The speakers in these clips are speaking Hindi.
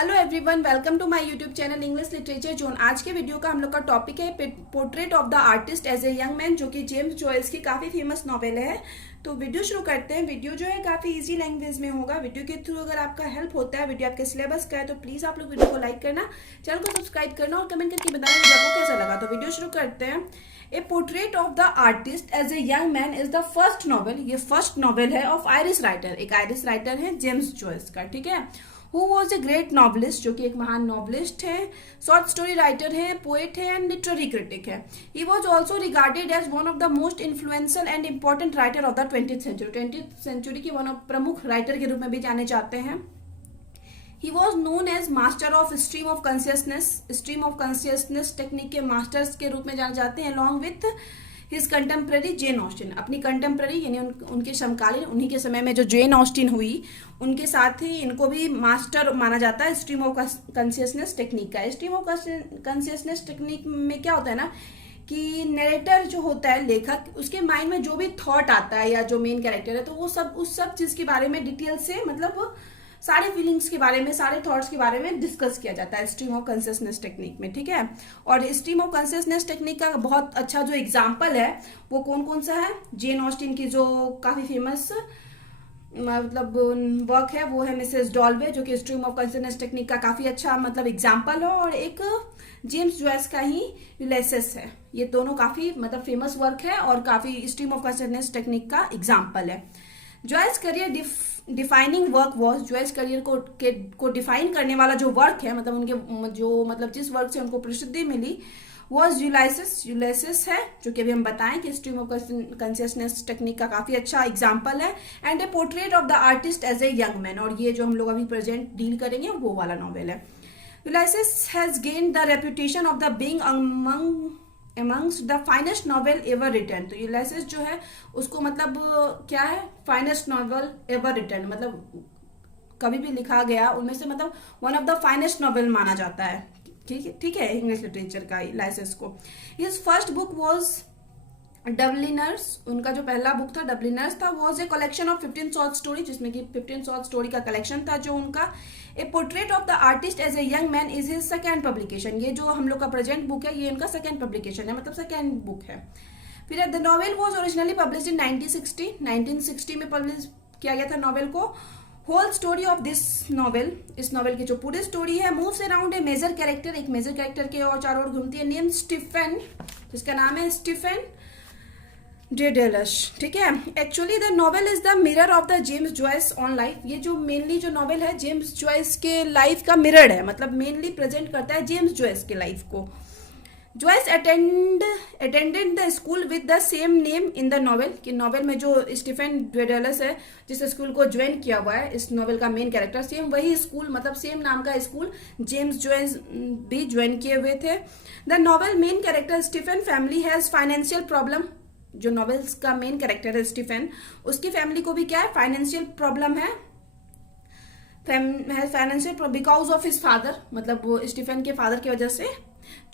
Hello everyone, welcome to my YouTube channel English literature zone. आज के वीडियो का हम लोग का टॉपिक है portrait of the artist as a young man, जो कि जेम्स जॉयस की काफ़ी फेमस नॉवेल है। तो वीडियो शुरू करते हैं। वीडियो जो है काफ़ी इजी लैंग्वेज में होगा। वीडियो के थ्रू अगर आपका हेल्प होता है, वीडियो आपके सिलेबस का है, तो प्लीज़ आप लोग वीडियो को लाइक करना, चैनल को सब्सक्राइब करना और कमेंट करके बताना वीडियो आपको कैसा लगा। तो वीडियो शुरू करते हैं। A portrait of the artist as a young man is the first novel. ये फर्स्ट नॉवेल है ऑफ आयरिश राइटर, एक आयरिश राइटर है जेम्स जॉयस का, ठीक है। Who was a great novelist, जो कि एक महान नॉवलिस्ट है, शॉर्ट स्टोरी राइटर है, पोएट है एंड लिटरेरी क्रिटिक है। He was also regarded as one of the most influential and important writer of the 20th century. 20th century के वन ऑफ प्रमुख राइटर के रूप में भी जाने जाते हैं। He was known as master of stream of consciousness technique के मास्टर्स के रूप में जाने जाते हैं, along with his contemporary Jane Austen. अपनी कंटेम्प्रेरी यानी उनके समकालीन, उन्हीं के समय में जो जेन ऑस्टिन हुई, उनके साथ ही इनको भी मास्टर माना जाता है स्ट्रीम ऑफ कॉन्शियसनेस टेक्निक का। स्ट्रीम ऑफ कॉन्शियसनेस टेक्निक में क्या होता है ना कि नरेटर जो होता है, लेखक, उसके माइंड में जो भी थॉट आता है या जो मेन कैरेक्टर है, तो वो सब उस सब चीज के बारे में डिटेल से, मतलब सारे फीलिंग्स के बारे में, सारे थॉट्स के बारे में डिस्कस किया जाता है स्ट्रीम ऑफ कॉन्शियसनेस टेक्निक में, ठीक है। और स्ट्रीम ऑफ कॉन्शियसनेस टेक्निक का बहुत अच्छा जो एग्जांपल है वो कौन कौन सा है? जेन ऑस्टिन की जो काफी फेमस मतलब वर्क है वो है मिसेस डॉल्वे, जो कि स्ट्रीम ऑफ कॉन्शियसनेस टेक्निक का काफी अच्छा मतलब एग्जांपल है। और एक जेम्स जॉयस का ही यूलिसेस है। ये दोनों काफी मतलब फेमस वर्क है और काफी स्ट्रीम ऑफ कॉन्शियसनेस टेक्निक का एग्जाम्पल है। Joyce career defining work was, Joyce career को डिफाइन करने वाला जो वर्क है, मतलब उनके जो मतलब जिस वर्क से उनको प्रसिद्धि मिली, वॉज यूलिसेस है, जो कि अभी हम बताएं कि स्ट्रीम ऑफ कॉन्शियसनेस टेक्निक का काफी अच्छा एग्जांपल है। And a portrait of the artist as a young man, और ये जो हम लोग अभी प्रेजेंट डील करेंगे वो वाला नॉवेल है। Ulysses has gained the reputation of the being amongst the finest novel ever written. तो यूलिसेस जो है उसको मतलब क्या है, फाइनेस्ट नॉवेल एवर रिटन, मतलब कभी भी लिखा गया उनमें से मतलब one of the finest novel माना जाता है, ठीक है इंग्लिश लिटरेचर का यूलिसेस को। हिज फर्स्ट बुक वॉज डबलिनर्स, उनका जो पहला बुक था डबलिनर्स था, was a collection of 15 short story, जिसमें कि 15 शॉर्ट स्टोरी का कलेक्शन था जो उनका। A portrait of the artist as a young man is his second publication. ये जो हम लोग का प्रेजेंट बुक है ये उनका सेकेंड पब्लिकेशन है, मतलब सेकेंड बुक है। फिर the novel was originally publish in 1960 में पब्लिश किया गया था नॉवेल को। Whole story of this novel, इस नॉवेल की जो पूरी स्टोरी है, moves around a major character, एक मेजर कैरेक्टर के और चारों ओर घूमती है, नेम स्टीफन, जिसका नाम है स्टीफन डेडेलस, ठीक है। Actually the novel is the mirror of the James Joyce on life. ये जो मेनली जो नॉवेल है जेम्स जॉयस के लाइफ का मिरर है, मतलब मेनली प्रेजेंट करता है जेम्स जॉयस के लाइफ को। Joyce attended the school with the same name in the novel, कि नॉवेल में जो स्टीफन डेडेलस है जिस स्कूल को ज्वाइन किया हुआ है इस नॉवेल का मेन कैरेक्टर, सेम वही स्कूल, मतलब सेम नाम का स्कूल जेम्स जॉयस भी ज्वाइन किए हुए थे। The novel main character Stephen family has financial problem. जो नॉवेल्स का मेन कैरेक्टर है स्टीफन, उसकी फैमिली को भी क्या है, फाइनेंशियल प्रॉब्लम है, financial because of his father, मतलब वो स्टीफन के फादर की वजह से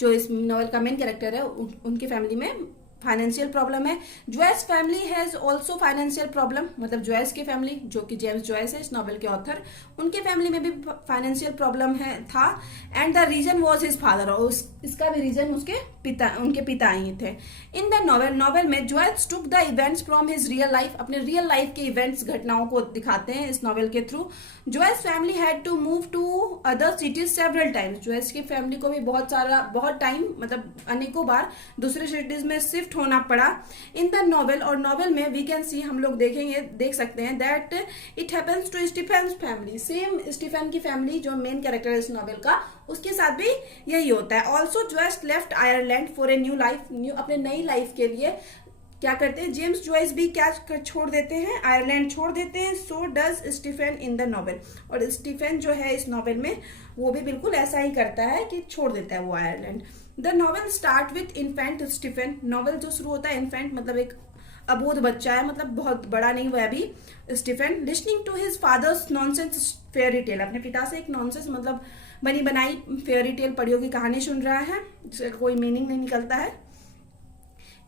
जो इस नॉवेल का मेन कैरेक्टर है उनकी फैमिली में फाइनेंशियल प्रॉब्लम है। Joyce family has also financial problem, मतलब जॉयस की फैमिली जो कि जेम्स जॉयस है इस नॉवेल के ऑथर, उनके फैमिली में भी फाइनेंशियल प्रॉब्लम है था। And the reason was his father, और इसका भी रीजन उनके पिता ही थे। इन द नॉवेल में Joyce took the events from his real life, अपने रियल लाइफ के इवेंट्स, घटनाओं को दिखाते हैं इस नॉवेल के through. Joyce family had to move to other cities several times. Joyce की फैमिली को भी बहुत टाइम, मतलब अनेकों बार दूसरे सिटीज में शिफ्ट होना पड़ा। इन द नॉवेल, और नॉवेल में वी कैन सी, हम लोग देख सकते हैं that it happens to Stephen family, same Stephen की फैमिली जो मेन कैरेक्टर है इस नॉवेल का, उसके साथ भी यही होता है। Also Joyce left Ireland for a new life, अपने नई लाइफ के लिए क्या करते हैं जेम्स जॉयस भी, क्या छोड़ देते हैं, आयरलैंड छोड़ देते हैं। So does Stephen in the novel, और स्टीफन जो है इस नॉवेल में वो भी बिल्कुल ऐसा ही करता है कि छोड़ देता है वो Ireland. The novel start with infant Stephen, novel जो शुरू होता है इन्फेंट मतलब एक अबोध बच्चा है, मतलब बहुत बड़ा नहीं हुआ अभी, Stephen listening to his father's nonsense fairy tale, अपने पिता से एक नॉनसेंस मतलब बनी बनाई फेयरी टेल पढ़ियों की कहानी सुन रहा है जिसका कोई मीनिंग नहीं निकलता है।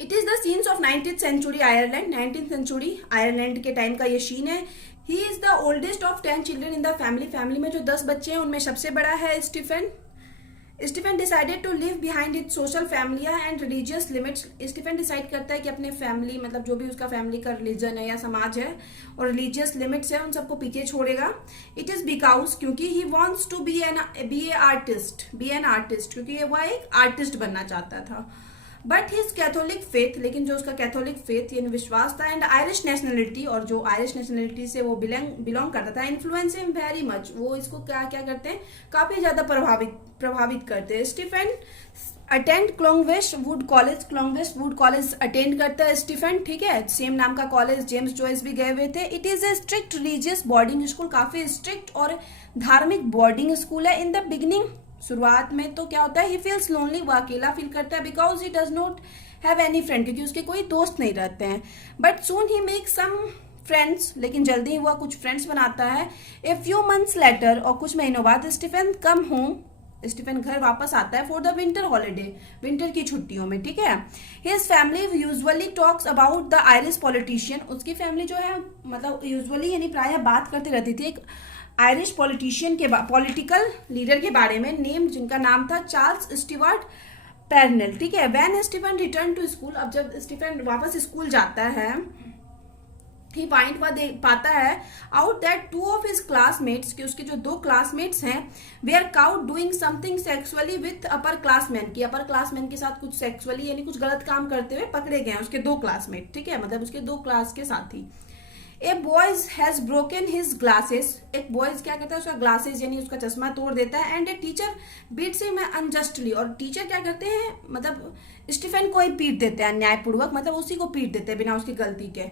It is the scenes of 19th century Ireland, 19th century Ireland के टाइम का ये सीन है। He is the oldest of 10 children in the family. Family में जो 10 बच्चे हैं उनमें सबसे बड़ा है Stephen. Stephen decided to live behind it social family and religious limits. Stephen decide करता है कि अपने फैमिली मतलब जो भी उसका फैमिली का रिलीजन है या समाज है और रिलीजियस लिमिट्स है उन सबको पीछे छोड़ेगा। इट इज बिकॉज क्योंकि he wants to be an artist क्योंकि वह एक आर्टिस्ट बनना चाहता था। बट हिज कैथोलिक फेथ, लेकिन जो उसका कैथोलिक फेथ यानी विश्वास था एंड आयरिश नेशनलिटी, और जो आयरिश नेशनलिटी से वो बिलोंग करता था, इन्फ्लुएंस हिम वेरी मच। वो इसको क्या क्या करते हैं, काफी ज्यादा प्रभावित करते हैं। Stephen attend Clongowes Wood College attend करता है स्टीफन, ठीक है, सेम नाम का कॉलेज, जेम्स जॉयस भी गए हुए थे। It is a strict religious boarding school, काफी स्ट्रिक्ट और धार्मिक बोर्डिंग स्कूल है। इन द बिगिनिंग, शुरुआत में तो क्या होता है, ही फील्स लोनली, वो अकेला फील करता है, because he does not have any friend, क्योंकि उसके कोई दोस्त नहीं रहते हैं। But soon he make some friends, लेकिन जल्दी ही वह कुछ फ्रेंड्स बनाता है। ए फ्यू मंथ्स लेटर, और कुछ महीनों बाद स्टीफन कम होम, स्टीफन घर वापस आता है for the winter holiday, winter की छुट्टियों में, ठीक है। His family usually talks about the Irish politician, उसकी फैमिली जो है मतलब यूजुअली यानी प्रायः बात करती रहती थी एक आयरिश पॉलिटिशियन के पॉलिटिकल लीडर के बारे में, नेम जिनका नाम था चार्ल्स स्टीवर्ट पैरनेल, ठीक है। When Stephen return to school, अब जब स्टीफन वापस स्कूल जाता है, ही फाइंड पाता है out that 2 of his classmates, कि उसके जो 2 क्लासमेट्स हैं, they are caught doing something sexually with upper classman, की अपर क्लासमैन के साथ कुछ सेक्सुअली यानी कुछ गलत काम करते हुए पकड़े गए हैं उसके 2 क्लासमेट, ठीक है, मतलब उसके 2 क्लास के साथी। A boys has broken his glasses, एक बॉयज क्या करता है, उसका ग्लासेस यानी उसका चश्मा तोड़ देता है। And a teacher beats him unjustly, और टीचर क्या करते हैं, मतलब स्टीफन को ही पीट देते हैं अन्यायपूर्वक, मतलब उसी को पीट देते हैं बिना उसकी गलती के।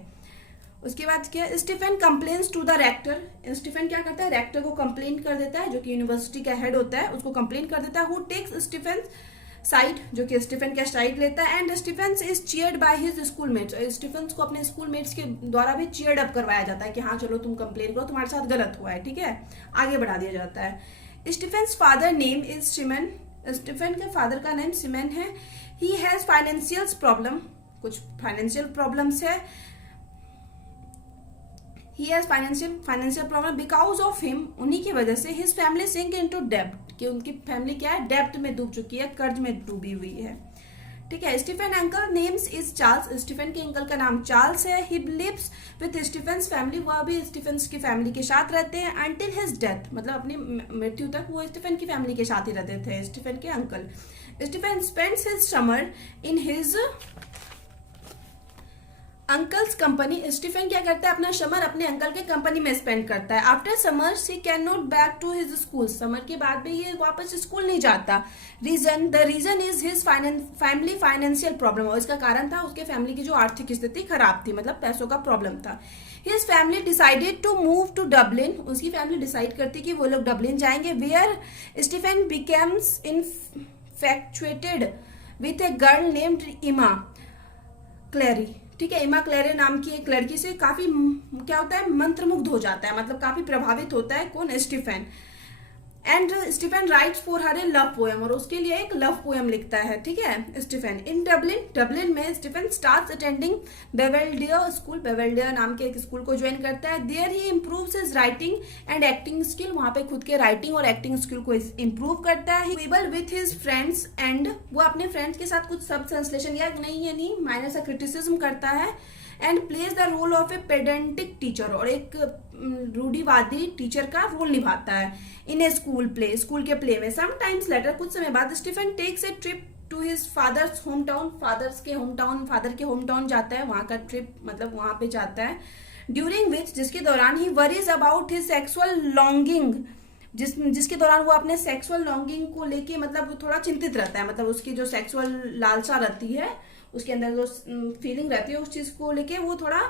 उसके बाद क्या, Stephen complains to the rector, Stephen क्या करता है, रेक्टर को कंप्लेन कर देता है, जो कि यूनिवर्सिटी का हेड होता है, उसको कंप्लेन कर देता है। हु टेक्स स्टीफन साइड, जो कि स्टीफन का साइड लेता है। And Stephen is cheered by his schoolmates, Stephen को अपने स्कूलमेट्स के द्वारा भी चीयर्ड अप करवाया जाता है कि हाँ चलो तुम कंप्लेन करो, तुम्हारे साथ गलत हुआ है, ठीक है, आगे बढ़ा दिया जाता है। Stephen father name is Simon, Stephen के फादर का नेम सिमन है। ही हैज फाइनेंशियल प्रॉब्लम, कुछ फाइनेंशियल प्रॉब्लम्स है। He has financial problem because of him, उन्हीं की वजह से हिज फैमिली सिंक इनटू डेब्ट, कि उनकी फैमिली क्या है, डेब्ट में डूब चुकी है, कर्ज में डूबी हुई है, ठीक है। Stephen uncle names is Charles, Stephen के अंकल का नाम चार्ल्स है। He lives with Stephen family, वह भी स्टीफन की फैमिली के साथ रहते हैं। अंटिल हिज डेथ, मतलब अपनी मृत्यु तक वो स्टीफन की फैमिली के साथ ही रहते थे, स्टीफन के uncle. Stephen spends his summer in his uncle's company, Stephen क्या करता है, अपना समर अपने अंकल के कंपनी में स्पेंड करता है। After summer he can not back to his school, summer के बाद भी ये वापस स्कूल नहीं जाता। The reason is his family financial problem, और इसका कारण था उसके फैमिली की जो आर्थिक स्थिति खराब थी, मतलब पैसों का प्रॉब्लम था। His family decided to move to Dublin, उसकी फैमिली डिसाइड करती कि वो लोग डबलिन जाएंगे, where Stephen becomes infatuated with a girl named Emma Clery, ठीक है। इमा क्लेरे नाम की एक लड़की से काफी क्या होता है, मंत्रमुग्ध हो जाता है, मतलब काफी प्रभावित होता है कौन, Stephen. And Stephen writes for her a love poem, और उसके लिए एक लव पोएम लिखता है, ठीक है, स्टीफन। इन डबलिन में Stephen starts attending Belvedere school, Belvedere नाम के एक स्कूल को ज्वाइन करता है। There he improves his writing and acting skill, वहां पे खुद के राइटिंग और एक्टिंग स्किल को इम्प्रूव करता है। ही विथ हिज फ्रेंड्स, एंड वो अपने फ्रेंड्स के साथ कुछ शब्द संश्लेषण या नहीं यानी माइनर सा क्रिटिसिज्म करता है। And plays the role of a pedantic teacher, और एक रूढ़िवादी टीचर का रोल निभाता है इन ए स्कूल के प्ले में। समटाइम्स लेटर, कुछ समय बाद Stephen takes a trip to his father's home town, father के होम टाउन जाता है, वहां का ट्रिप मतलब वहां पे जाता है। ड्यूरिंग विच, जिसके दौरान he worries about his sexual longing, जिसके दौरान वो अपने सेक्सुअल लॉन्गिंग को लेके मतलब थोड़ा चिंतित रहता है, मतलब उसकी जो सेक्सुअल लालसा रहती है, उसके अंदर जो फीलिंग रहती है, उस चीज को लेके वो थोड़ा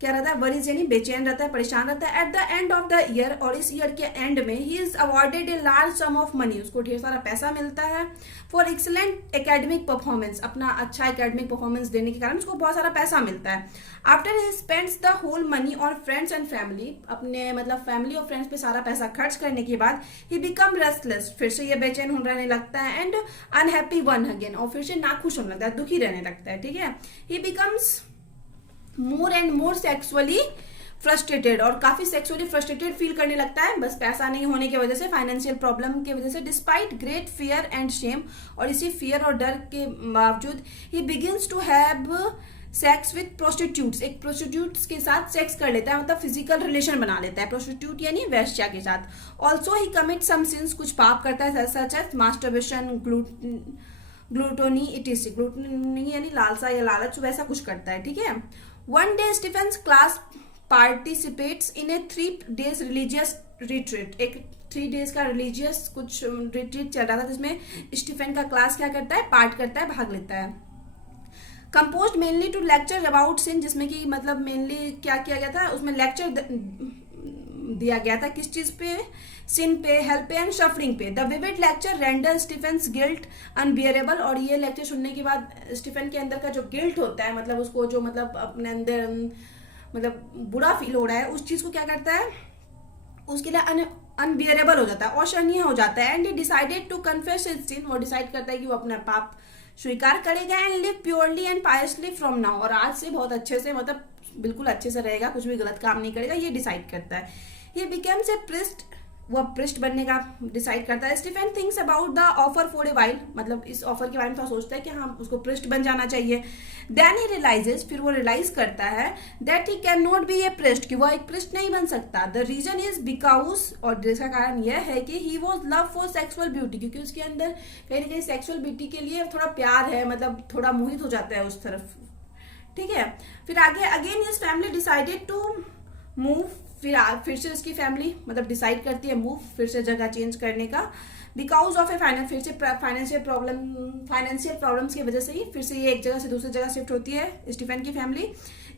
क्या रहता है, वरीज यानी बेचैन रहता है, परेशान रहता है। At the end of the year, और इस ईयर के एंड में, he is awarded a large some of money, उसको ढेर सारा पैसा मिलता है। फॉर एक्सीलेंट एकेडमिक परफॉर्मेंस, अपना अच्छा एकेडमिक परफॉर्मेंस देने के कारण उसको बहुत सारा पैसा मिलता है। After he spends the whole money on friends and family, अपने मतलब फैमिली और फ्रेंड्स पे सारा पैसा खर्च करने के बाद, ही बिकम रेस्टलेस, फिर से ये बेचैन हो रहने लगता है। एंड अनहैप्पी वन अगेन, और फिर से नाखुश होने लगता है, दुखी रहने लगता है, ठीक है। ही becomes more and more sexually frustrated और काफी सेक्सुअली फ्रस्ट्रेटेड फील करने लगता है, बस पैसा नहीं होने की वजह से, फाइनेंशियल प्रॉब्लम की वजह से, despite great fear and shame, और इसी फियर और डर के बावजूद he begins to have sex with prostitutes, एक प्रोस्टिट्यूट्स के साथ सेक्स कर लेता है, मतलब फिजिकल रिलेशन बना लेता है, प्रोस्टिट्यूट यानी वेश्या के साथ। Also he commit some sins, कुछ पाप करता है, सच एज मास्टरबेशन, ग्लूटोनी, इटिस, ग्लूटोनी यानी लालसा या लालच, वैसा कुछ करता है, ठीक है। One day Stephen's class participates in a 3 days religious retreat, एक 3 days का रिलीजियस कुछ रिट्रीट चल रहा था जिसमें स्टीफेन का क्लास क्या करता है, पार्ट करता है, भाग लेता है। Compose mainly two lecture about sin, जिसमें कि मतलब मेनली क्या किया गया था, उसमें लेक्चर दिया गया था किस चीज पे, सिन पे, हेल्प पे एंड सफरिंग पे। The vivid lecture render Stephen's guilt unbearable, और ये लेक्चर सुनने के बाद स्टीफेन के अंदर का जो गिल्ट होता है, मतलब उसको जो मतलब अपने अंदर मतलब बुरा फील हो रहा है, उस चीज को क्या करता है, उसके लिए अनबियरेबल हो जाता है, असहनीय हो जाता है। And he decided to confess his sin, वो डिसाइड करता है कि वो अपना पाप स्वीकार करेगा, and live purely and piously from now, और आज से बहुत अच्छे से, मतलब बिल्कुल अच्छे से रहेगा, कुछ भी गलत काम नहीं करेगा, ये डिसाइड करता है। ये बिकम्स ए प्रिस्ट, वो प्रिस्ट बनने का डिसाइड करता है। Stephen thinks about the offer for a while, मतलब इस ऑफर के बारे में थोड़ा सोचता है कि हाँ उसको प्रिस्ट बन जाना चाहिए। देन ही रियलाइजेस, फिर वो रियलाइज करता है that he can not be A priest, कि वो एक प्रिस्ट नहीं बन सकता। द रीजन इज बिकॉज, और इसका कारण यह है कि he was love for sexual beauty, क्योंकि उसके अंदर कहीं ना कहीं सेक्सुअल ब्यूटी के लिए थोड़ा प्यार है, मतलब थोड़ा मोहित हो जाता है उस तरफ, ठीक है। फिर आगे again his family decided to move, फिर से उसकी फैमिली मतलब डिसाइड करती है मूव, फिर से जगह चेंज करने का, बिकॉज ऑफ ए फिर से फाइनेंशियल प्रॉब्लम्स की वजह से ही फिर से ये एक जगह से दूसरी जगह शिफ्ट होती है स्टीफेन की family.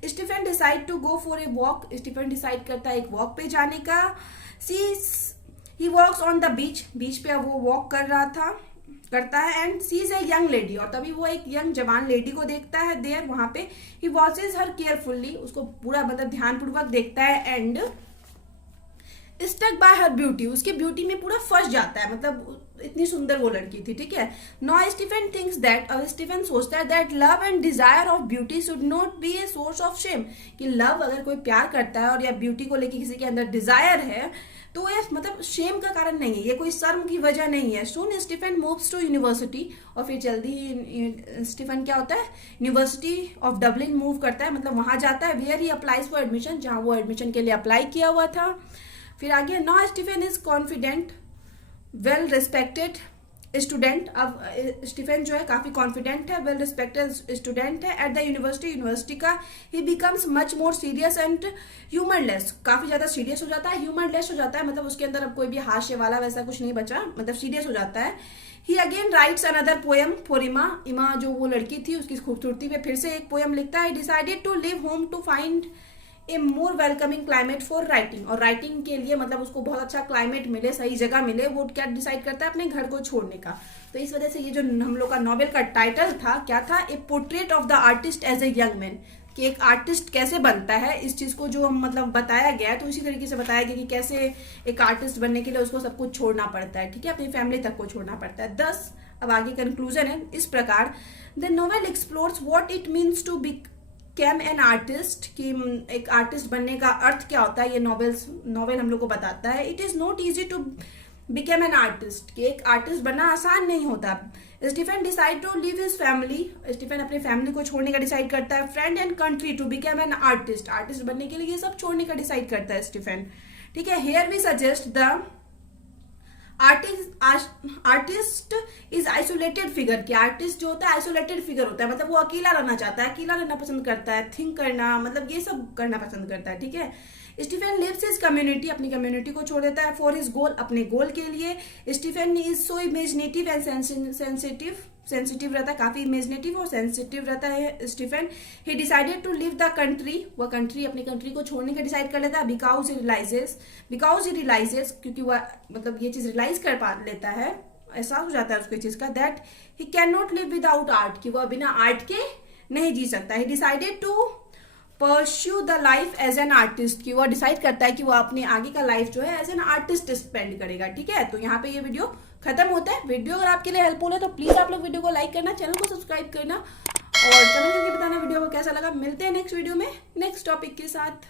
Stephen decide to go for a walk, Stephen decide करता है एक वॉक पे जाने का। ही वॉक्स ऑन द बीच, बीच पे वो वॉक करता है and sees a young lady, और तभी वो एक यंग जवान लेडी को देखता है देयर, वहां पे। ही वॉचेज हर केयरफुल्ली, उसको पूरा मतलब ध्यानपूर्वक देखता है, and stuck by her beauty, उसकी ब्यूटी में पूरा फंस जाता है, मतलब इतनी सुंदर वो लड़की थी, ठीक है। नो स्टीफेन थिंक्स दैट, अब स्टीफेन सोचता है that love and desire of beauty should not be a source of shame, कि लव अगर कोई प्यार करता है और या ब्यूटी को लेके किसी के अंदर डिजायर है तो ये मतलब शेम का कारण नहीं है, ये कोई शर्म की वजह नहीं है। सून स्टीफेन मूव्स टू यूनिवर्सिटी, और फिर जल्दी ही स्टीफेन क्या होता है, यूनिवर्सिटी ऑफ डबलिन मूव करता है, मतलब वहां जाता है, where he applies for admission, जहां वो एडमिशन के लिए अप्लाई किया हुआ था। फिर आगे now Stephen is confident well respected student, अब स्टीफेन जो है काफी कॉन्फिडेंट है, वेल रिस्पेक्टेड स्टूडेंट है एट द यूनिवर्सिटी का। He becomes much more serious and humourless, काफी ज्यादा सीरियस हो जाता है, ह्यूमरलेस हो जाता है, मतलब उसके अंदर अब कोई भी हास्य वाला वैसा कुछ नहीं बचा, मतलब सीरियस हो जाता है। He again writes another poem for Emma, Emma जो वो लड़की थी उसकी खूबसूरती पे फिर से एक पोएम लिखता है। Decided to live home to find a more welcoming climate for writing, और राइटिंग के लिए मतलब उसको बहुत अच्छा क्लाइमेट मिले, सही जगह मिले, वो क्या डिसाइड करता है अपने घर को छोड़ने का। तो इस वजह से ये जो हम लोग का नॉवेल का टाइटल था क्या था, a portrait of the artist as a young man, कि एक आर्टिस्ट कैसे बनता है, इस चीज को जो हम मतलब बताया गया है, तो इसी तरीके से बताया गया कि कैसे एक आर्टिस्ट बनने के लिए उसको सब कुछ छोड़ना पड़ता है, ठीक है, अपनी फैमिली तक को छोड़ना पड़ता है। 10 अब आगे कंक्लूजन है इस प्रकार, the novel explores what it means to become an artist, कि एक आर्टिस्ट बनने का अर्थ क्या होता है, ये नॉवेल हम लोग को बताता है। It is not easy to become an artist, कि एक आर्टिस्ट बनना आसान नहीं होता। Stephen decide to leave his family, Stephen अपनी फैमिली को छोड़ने का डिसाइड करता है। Friend and country to become an artist, artist बनने के लिए ये सब छोड़ने का डिसाइड करता है स्टीफेन, ठीक है। Here we suggest the artist is isolated figure, कि आर्टिस्ट जो होता है आइसोलेटेड फिगर होता है, मतलब वो अकेला रहना चाहता है, अकेला रहना पसंद करता है, थिंक करना, मतलब ये सब करना पसंद करता है, ठीक है। स्टीफेन लिव्स हिज कम्युनिटी, अपनी कम्युनिटी को छोड़ देता है, फॉर हिज गोल, अपने गोल के लिए। Stephen is so imaginative and sensitive रहता है, काफी इमेजिनेटिव और सेंसिटिव रहता है Stephen. He decided to live the country, वह कंट्री अपनी कंट्री को छोड़ने का डिसाइड कर लेता है, बिकॉज ही रियलाइजेस, क्योंकि वह मतलब ये चीज रियलाइज कर पा लेता है, एहसास हो जाता है उसको चीज का, that he can not live without art, कि वह बिना आर्ट के नहीं जी सकता। He decided to pursue the life as an artist, की वह डिसाइड करता है कि वह अपने आगे का लाइफ जो है एज एन आर्टिस्ट स्पेंड करेगा, ठीक है। तो यहाँ पे ये वीडियो खत्म होता है। वीडियो अगर आपके लिए हेल्पफुल है तो प्लीज आप लोग वीडियो को लाइक करना, चैनल को सब्सक्राइब करना और कमेंट करके बताना वीडियो को कैसा लगा। मिलते हैं नेक्स्ट वीडियो में नेक्स्ट टॉपिक के साथ।